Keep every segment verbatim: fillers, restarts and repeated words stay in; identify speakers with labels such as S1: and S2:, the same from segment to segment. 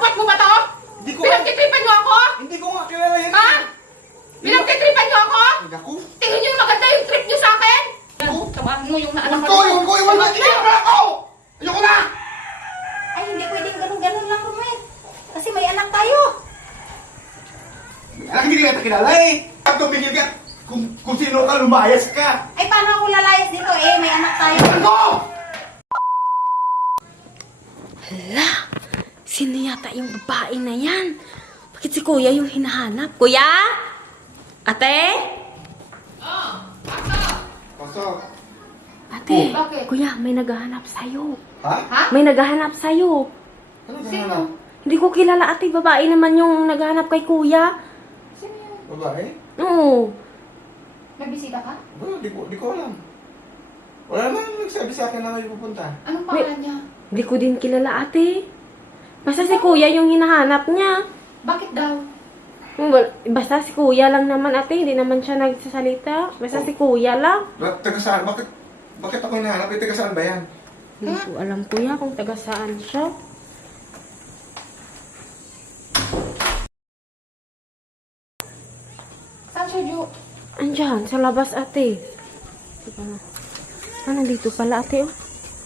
S1: Pinagtripat mo ba to?
S2: Hindi ko...
S1: Pinagtitripan niyo ako?
S2: Hindi ko nga kilala yan.
S1: Ha? Pinagtitripan niyo ako?
S2: Ay, naku.
S1: Tingin niyo yung maganda yung trip niyo sa akin?
S2: Naku.
S1: Tamahan mo yung naanak
S2: Iwan ko, iwan ko, iwan mo. Tigil na ako! Ayoko na!
S3: Ay, hindi pwedeng ganun-ganun lang, Romel. Kasi may anak tayo.
S2: Anak, hindi kita kilala eh. Pag tumigil ka, kung, kung sino ka, lumayas ka.
S3: Ay, paano ako lalayas dito? Eh, may anak tayo.
S2: Ano?
S4: Hala, sino yata yung babae na yan? Bakit si kuya yung hinahanap? Kuya? Ate?
S2: Pasok.
S4: Ate,
S2: Oh,
S1: bakit?
S4: kuya, may naghahanap sa'yo.
S2: Ha?
S1: Ha?
S4: May naghahanap sa'yo.
S2: Ano ka
S1: Sino?
S2: na?
S4: Hindi ko kilala ate, babae naman yung naghahanap kay kuya.
S1: Sino yun?
S2: Babae?
S4: Oo.
S1: May bisita ka?
S2: Wala, di ko, di ko alam. Wala na nagsabi sa akin na may pupunta.
S1: Anong pangalan niya?
S4: Hindi ko din kilala ate. Basta si kuya yung hinahanap niya.
S1: Bakit daw?
S4: Well, basta si kuya lang naman ate, hindi naman siya nagsasalita. Basta
S2: Oh.
S4: si kuya lang.
S2: Ba- Taga saan? Bakit, bakit ako hinahanap? Eh, taga saan ba yan?
S4: Hindi ko alam kuya kung taga saan siya.
S1: Saan siya, Jo?
S4: Andiyan, sa labas ate. Diba? Ah, nandito pala ate oh.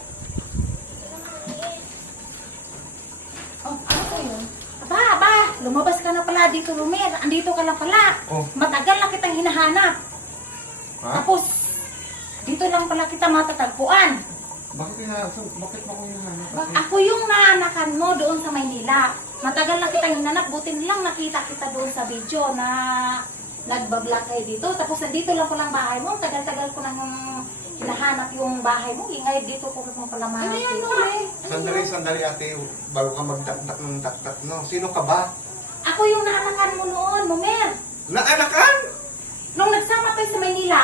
S1: Oh, ano to yun?
S3: Aba, aba, lumabas ka na pala dito, Romel. Andito ka lang pala.
S2: Oh.
S3: Matagal na kitang hinahanap.
S2: Ha?
S3: Tapos, dito lang pala kita matatagpuan.
S2: Bakit hinahanap? Bakit mo ako hinahanap?
S3: Bak- Ako yung naanakan mo doon sa Maynila. Matagal na kitang hinanap. Buti lang nakita kita doon sa video na nagbablog kayo dito. Tapos nandito lang palang bahay mo. Tagal-tagal ko nang hinahanap yung bahay mo. Ingay dito ko mo pala
S1: Ano yan,
S3: makikita.
S1: Nore?
S2: Sandali, sandali ate, bago ka magdakdak ng dakdak, no? Sino ka ba?
S3: Ako yung naanakan mo noon, Mumer.
S2: Naanakan?
S3: Nung nagsama tayo sa Maynila.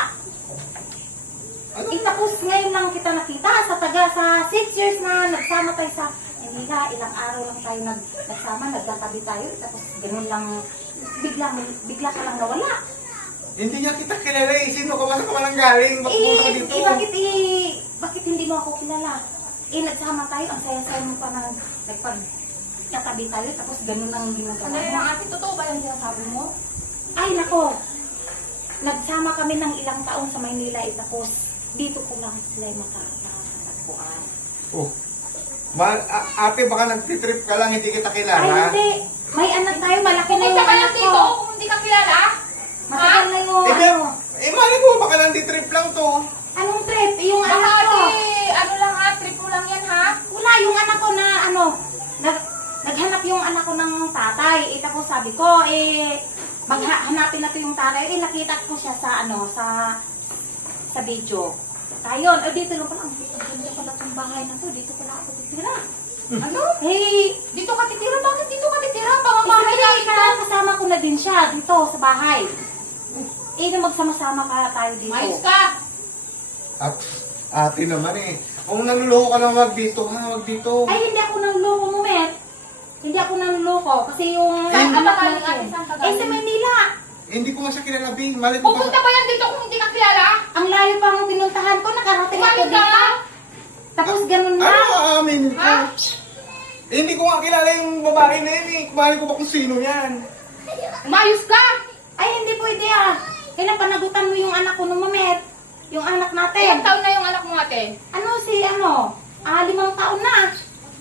S2: Ano?
S3: Eh, tapos ngayon lang kita nakita sa taga sa six years na nagsama tayo sa Maynila. Ilang araw lang tayo nag, nagsama, nagkatabi tayo. Tapos ganun lang, bigla, bigla ka lang nawala.
S2: Hindi niya kita kilala eh. Sino ka ba? Saan ka man ang galing? Bakit punta ka
S3: Eh,
S2: dito?
S3: eh, bakit eh, bakit hindi mo ako kilala? Eh, nagsama tayo, ang saya-saya mo pa na nagpag katabi tayo, tapos ganun lang ginagawa
S1: Sandali
S3: mo.
S1: lang, ate. Totoo ba yung sinasabi mo?
S3: Ay, nako. Nagsama kami ng ilang taon sa Maynila, eh, tapos dito ko lang sila makakatagpuan.
S2: Oh. Ma a- ate, baka nagtitrip ka lang, hindi kita
S3: Ay,
S2: kilala.
S3: hindi. May anak tayo, malaki na yung
S1: Pumunta ka
S3: anak
S1: lang dito
S3: ko.
S1: kung hindi ka kilala?
S3: Matagal na yung
S2: Eh,
S3: ano.
S2: pero, eh, mali mo, baka nagtitrip lang to.
S3: Anong trip? Yung
S1: Baka
S3: anak ko.
S1: ate, ano lang ha? Trip mo lang yan ha?
S3: Wala, yung anak ko na ano, nag, naghanap yung anak ko ng tatay. Eh, tapos sabi ko, eh, maghanapin natin yung tatay. Eh, nakita ko siya sa ano, sa sa video. Tayon, eh, dito lang pala. Dito, dito pala itong bahay na to. Dito pala ako titira.
S1: Ano?
S3: Hey,
S1: Dito ka titira? Bakit dito ka titira?
S3: eh,
S1: Pamamahay
S3: siyempre,
S1: na ito.
S3: ka- kasama ko na din siya dito sa bahay. Eh, na magsama-sama ka tayo dito.
S1: Mayos ka.
S2: At, ate naman eh. Kung nanuloko ka lang, wag dito, ha? Wag dito.
S3: Ay, hindi ako nanloko mo, Met. Hindi ako nanloko. Kasi yung
S1: Saan ka ba
S3: anak
S1: galing,
S3: natin.
S1: ate? Saan ka
S3: Eh, sa
S1: galing?
S3: Manila.
S2: Eh, hindi ko nga siya kilala, Bing. Mali ko
S1: Pupunta ba yan dito kung hindi ka kilala?
S3: Ang layo pa ang pinuntahan ko. Nakarating ako
S1: Umayos ka.
S3: dito. Tapos ganun
S2: Ano
S3: na.
S2: aamin ko?
S1: Ha?
S2: Eh, hindi ko nga kilala yung babae na yun eh. Mali ko ba kung sino yan?
S1: Umayos ka.
S3: Ay, hindi pwede ah. Kailan panagutan mo yung anak ko nung Mamet? Yung anak
S1: Ilang
S3: natin.
S1: taon na yung anak mo ate?
S3: Ano si ano? Ah, limang taon na.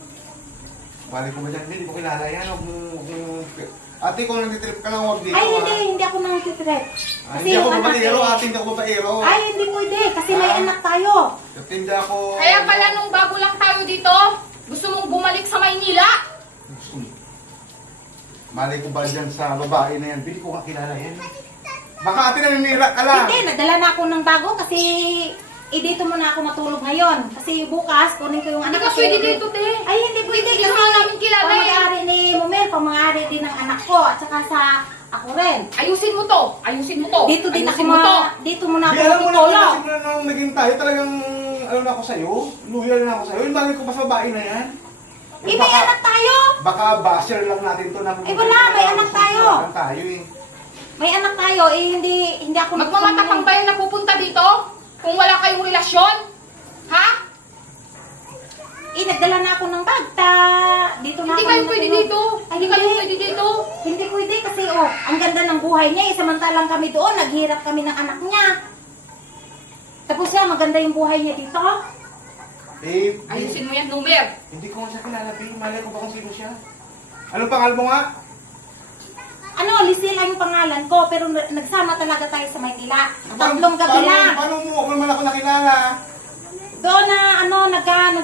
S2: Mali ko ba dyan? Hindi ko kilala yan. Huwag mo, huwag mo... Ate, kung nagtitrip ka lang, huwag dito,
S3: Ay,
S2: ha?
S3: hindi. Hindi ako nang titrip.
S2: Ah, hindi ako babaero, ate. Hindi ako babaero.
S3: Ay, hindi pwede. Kasi may
S2: Ah.
S3: anak tayo.
S2: Ate, hindi ako...
S1: Kaya pala nung bago lang tayo dito, gusto mong bumalik sa Maynila?
S2: Gusto mo. Mali ko ba dyan sa babae na yan? Hindi ko nga kilala yan. Baka ate naninira ka lang.
S3: Hindi, nadala na ako ng bago kasi eh, dito muna ako matulog ngayon. Kasi bukas, kunin ko yung
S1: Hindi
S3: anak
S1: ka
S3: ko.
S1: pwede dito, te.
S3: Ay, hindi pwede.
S1: Hindi ka namin kilala eh.
S3: Pamangari ni Mumer, pamangari din ng anak ko. At saka sa ako rin.
S1: Ayusin mo to. Ayusin mo to.
S3: Dito din ako
S1: Ayusin mo to.
S3: ma... Dito muna ako
S2: Di alam mo na
S3: matutulog.
S2: kasi na nung naging tayo, talagang ano na ako sa'yo. Loyal na ako sa'yo. Yung bagay ko pa sa babae na yan.
S3: Eh, may anak tayo.
S2: Baka basher lang natin to na
S3: Eh, wala, may anak tayo.
S2: May tayo eh.
S3: May anak tayo. Eh, hindi, hindi ako...
S1: Magmamatapang ba yung napupunta dito? Kung wala kayong relasyon? Ha?
S3: Eh, nagdala na ako ng bag. Ta, dito na
S1: Hindi
S3: ako
S1: kayo
S3: natulog.
S1: pwede dito.
S3: Ay,
S1: Hindi kayo pwede dito.
S3: Hindi pwede kasi, oh, ang ganda ng buhay niya. Eh, samantalang kami doon, naghirap kami ng anak niya. Tapos siya, maganda yung buhay niya dito.
S2: Eh,
S1: Ayusin mo yan, Numer.
S2: hindi ko nga siya kilala, babe. Malay ko ba kung sino siya? Anong pangalan mo nga?
S3: Ano, Lisila yung pangalan ko, pero na- nagsama talaga tayo sa Maynila. Tatlong gabi
S2: Paano-
S3: lang.
S2: Paano mo ako naman ako nakilala?
S3: Doon na, ano, nagka, nag,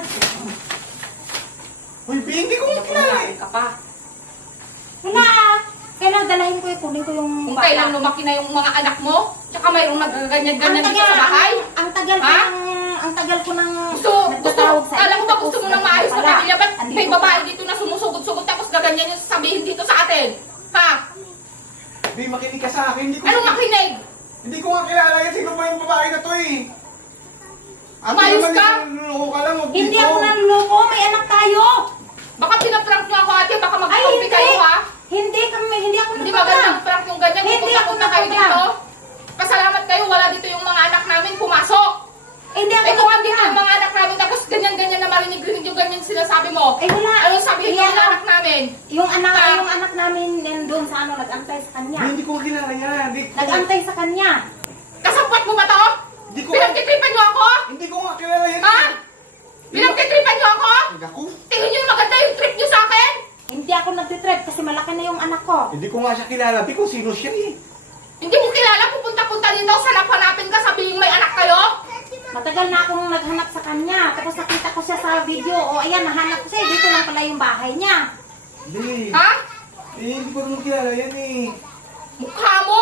S2: Uy, babe, hindi ko nga kilala eh.
S1: Kumain ka pa.
S3: wala ah. Kailan dalahin ko yung kunin ko yung
S1: Kung
S3: bata.
S1: kailan lumaki na yung mga anak mo, tsaka mayroong nagaganyan-ganyan
S3: Ang
S1: dito sa bahay.
S3: Ang, ang tagal ko
S1: Ha?
S3: ng, ang tagal ko ng
S1: Gusto, gusto,
S3: nagtatawag sa
S1: alam mo ba
S3: tapos
S1: gusto mo ng
S3: nandito
S1: maayos na
S3: pala.
S1: pamilya? Ba't
S3: Andito
S1: may
S3: pa.
S1: babae dito na sumusugod-sugod tapos gaganyan yung sabihin dito sa atin? Ha?
S2: Babe, makinig ka sa akin. Hindi ko
S1: Anong makinig?
S2: Hindi ko nga kilala yan. Sino ba yung babae na to eh? Ate
S1: Umayos
S2: naman,
S1: ka?
S2: niloloko ka lang. Huwag
S3: Hindi
S2: dito.
S3: ako naluloko, may anak tayo.
S1: Baka pinaprank niyo ako ate, baka
S3: Ay,
S1: magpapumpi
S3: hindi.
S1: kayo ha?
S3: Hindi kami, hindi ako
S1: Hindi
S3: nagpaprank.
S1: magandang prank yung ganyan.
S3: Hindi
S1: Hindi
S3: ako
S1: punta kayo
S3: nagpaprank.
S1: dito. Pasalamat kayo, wala dito yung mga anak namin pumasok.
S3: Hindi ako
S1: Eh kung andito
S3: nagpaprank.
S1: yung mga anak namin, tapos ganyan-ganyan na marinig-rinig yung ganyan sinasabi mo.
S3: Eh, wala.
S1: Anong sabihin
S3: Iya.
S1: yung anak namin?
S3: Yung anak,
S1: Ah.
S3: yung anak namin nandun sa ano, nag-antay sa kanya.
S2: Babe, hindi ko nga kilala yan. Hindi ko,
S3: Nag-antay sa kanya.
S1: Kasapat mo ba to?
S2: hindi ko,
S1: Pinagtitripan niyo ako?
S2: hindi ko nga kilala yan.
S1: Ha? Pinagtitripan niyo ako?
S2: Ako?
S1: Tingin niyo yung maganda yung trip niyo sa akin?
S3: Hindi ako nagtitrip kasi malaki na yung anak ko.
S2: Hindi ko nga siya kilala. Hindi ko sino siya eh.
S1: Hindi mo kilala, pupunta-punta dito, sanap-hanapin ka, sabihin may anak kayo?
S3: Matagal na akong naghanap sa kanya. Tapos nakita ko siya sa video. O ayan, nahanap ko siya. Dito lang pala yung bahay niya.
S2: Babe.
S1: Ha?
S2: Eh, hindi ko naman kilala yan eh.
S1: Mukha mo?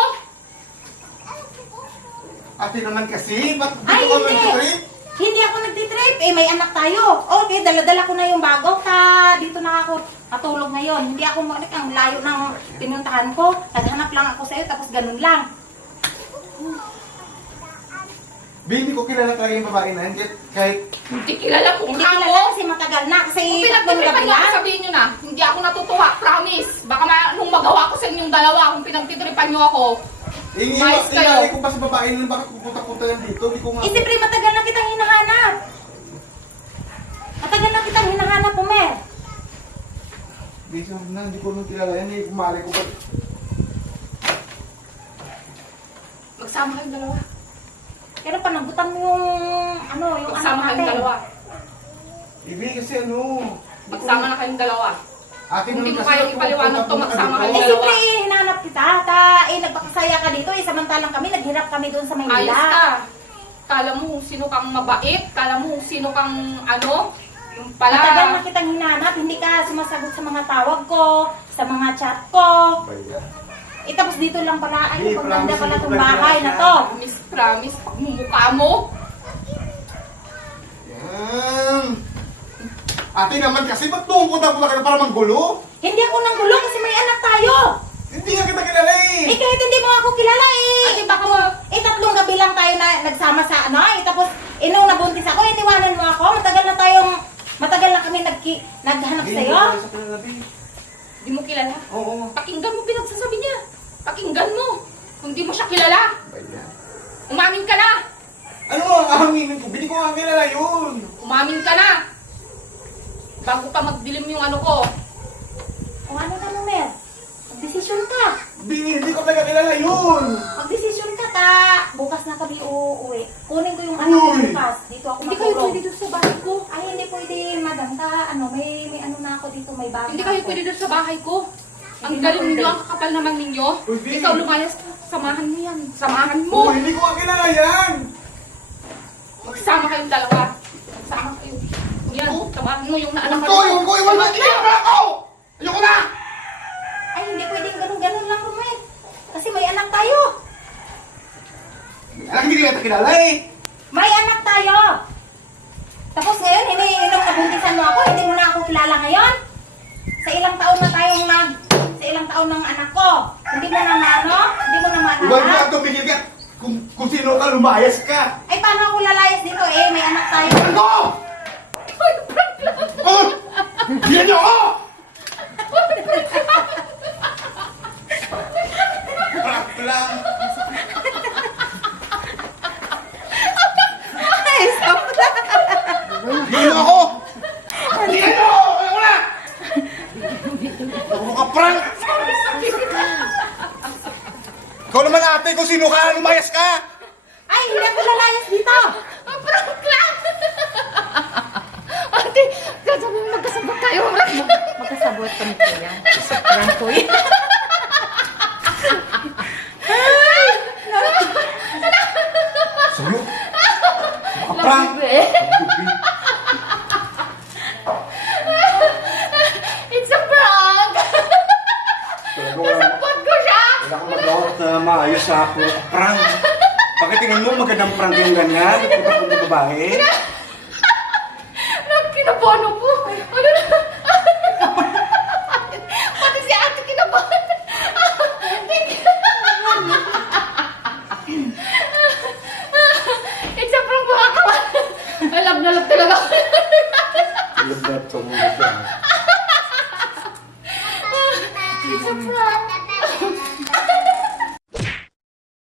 S2: Ate naman kasi, ba't
S3: Ay,
S2: dito ka
S3: hindi.
S2: nag-trip?
S3: Hindi ako nagtitrip. Eh, may anak tayo. Okay, dala-dala ko na yung bago. Ta, dito na ako natulog ngayon. Hindi ako manik ang layo ng pinuntahan ko. Naghanap lang ako sa iyo, tapos ganun lang.
S2: Babe, hindi ko kilala talaga yung babae na yan. Kahit, kahit
S1: Hindi kilala
S3: Hindi
S1: mukha
S3: kilala
S1: mo.
S3: kasi matagal na. Kasi
S1: Kung
S3: tatlong
S1: pinagtitripan
S3: gabi
S1: niyo ako,
S3: lang.
S1: sabihin niyo na, hindi ako natutuwa, promise. Baka ma nung magawa ko sa inyong dalawa, kung pinagtitripan niyo ako,
S2: eh,
S1: Mais kayo.
S2: inalay ko pa sa babae na bakit pupunta-punta yan dito. Hindi ko nga.
S3: Eh, siyempre matagal na kitang hinahanap. Matagal na kitang hinahanap, Umer.
S2: Babe, sabi na, hindi ko naman kilala yan eh. Kumalay ko ba?
S1: magsama kayong dalawa.
S3: Pero panagutan mo yung, ano, yung anak
S1: Magsama kayong
S3: natin.
S1: dalawa.
S2: Ibi, kasi ano.
S1: Magsama na kayong dalawa.
S2: Akin
S1: Hindi
S2: naman
S1: mo
S2: kasi
S1: kaya
S2: ako
S1: ipaliwanag to,
S2: pupunta-punta
S1: magsama
S2: dito.
S1: kayo.
S3: Eh,
S1: Dalawa.
S3: siyempre, eh, hinahanap kita. Ta, eh, nagpakasaya ka dito. Eh, samantalang kami, naghirap kami doon sa
S1: Ayos
S3: Maynila.
S1: ka. Kala mo kung sino kang mabait, kala mo kung sino kang ano, yung pala.
S3: Matagal na kitang hinahanap. Hindi ka sumasagot sa mga tawag ko, sa mga chat ko.
S2: Baya.
S3: Eh, tapos dito lang pala, ay,
S2: Eh,
S3: pag ganda
S2: promise,
S3: pala
S2: hindi ko
S3: itong
S2: ba
S3: bahay
S2: kilala
S3: na
S2: siya?
S3: to.
S1: Promise, promise, pagmumukha mo.
S2: Yan. Ate naman kasi, ba't pumunta-punta ka na para manggulo?
S3: Hindi ako nang gulo kasi may anak tayo.
S2: Hindi nga kita kilala eh.
S3: Eh, kahit hindi mo ako kilala eh.
S1: Ate, baka mo,
S3: Eh, tatlong gabi lang tayo na nagsama sa ano, eh, tapos, eh, nung nabuntis ako, iniwanan mo ako, matagal na tayong, matagal na kami nagki, naghanap
S2: Hindi,
S3: sa'yo.
S2: hindi ko sa kilala, babe.
S1: di mo kilala.
S2: Oo.
S1: Pakinggan mo pinagsasabi niya. Pakinggan mo. Kung di mo siya kilala,
S2: Baya.
S1: umamin ka na.
S2: Ano ang ahanginin ko? Hindi ko nga kilala yun.
S1: Umamin ka na. Bago pa magdilim yung ano ko.
S3: O ano ka, Mer? Magdesisyon ka.
S2: Bini, hindi ko talaga kilala yun.
S3: Magdesisyon ka, ta. Bukas na kami uuwi. Kunin ko yung anak ko
S2: Uy!
S3: bukas. Dito ako
S1: Hindi kayo
S3: matulog.
S1: pwede doon sa bahay ko.
S3: Ay, hindi pwede, madam. Ta, ano, may, may ano na ako dito, may bago
S1: Hindi
S3: na
S1: kayo
S3: ako.
S1: pwede doon sa bahay ko. Ang
S3: Hindi
S1: galing
S3: na
S1: ninyo,
S3: pwede.
S1: ang kakapal naman ninyo.
S2: Uy, Vin.
S1: Ikaw lumayas ka. Samahan mo yan. Samahan mo.
S2: Oh, hindi ko nga kilala yan.
S1: Magsama kayong dalawa. Magsama kayo. Yan, samahan mo yung naanak
S2: Iwan ko, iwan ko, iwan mo. Iwan mo ako. Ayoko na.
S3: Ay, hindi pwedeng ganun-ganun lang, Romel. Kasi may anak tayo.
S2: Alam, hindi kita kilala eh.
S3: May anak tayo. Tapos ngayon, iniinom na buntisan mo ako, hindi mo na ako kilala ngayon. Sa ilang taon na tayong nag... Sa ilang taon ng anak ko. Hindi mo na maano? Hindi mo na
S2: Iwan mo
S3: maalala?
S2: at tumigil ka. Kung, kung sino ka, lumayas ka.
S3: Ay, paano ako lalayas dito? Eh, may anak tayo.
S2: Ano? Oh! Yan niyo ako! Prank lang.
S3: Ay, stop na.
S2: Yan niyo ako! Ako ka prank! Ikaw naman ate, kung sino ka, lumayas ka!
S3: Ay, hindi ako lalayas dito!
S1: Ang prank lang! Ate, sasabi mo magkasabot tayo.
S3: Magkasabot kami kuya. Sobrang kuya.
S2: Sulo! Ako ka prank! Dubi.
S1: It's a prank!
S2: Talaga wala
S1: Nasabot ko siya!
S2: wala kang magawa at uh, maayos sa ako. Prank! Bakit tingin mo magandang prank yung ganyan? Puta-puta babae?
S1: Kinabahan po. Ano na? Pati si ate kinabahan. It's a prank po ako. Alam na alam talaga.
S2: Labat sa mundo siya.
S1: It's a prank.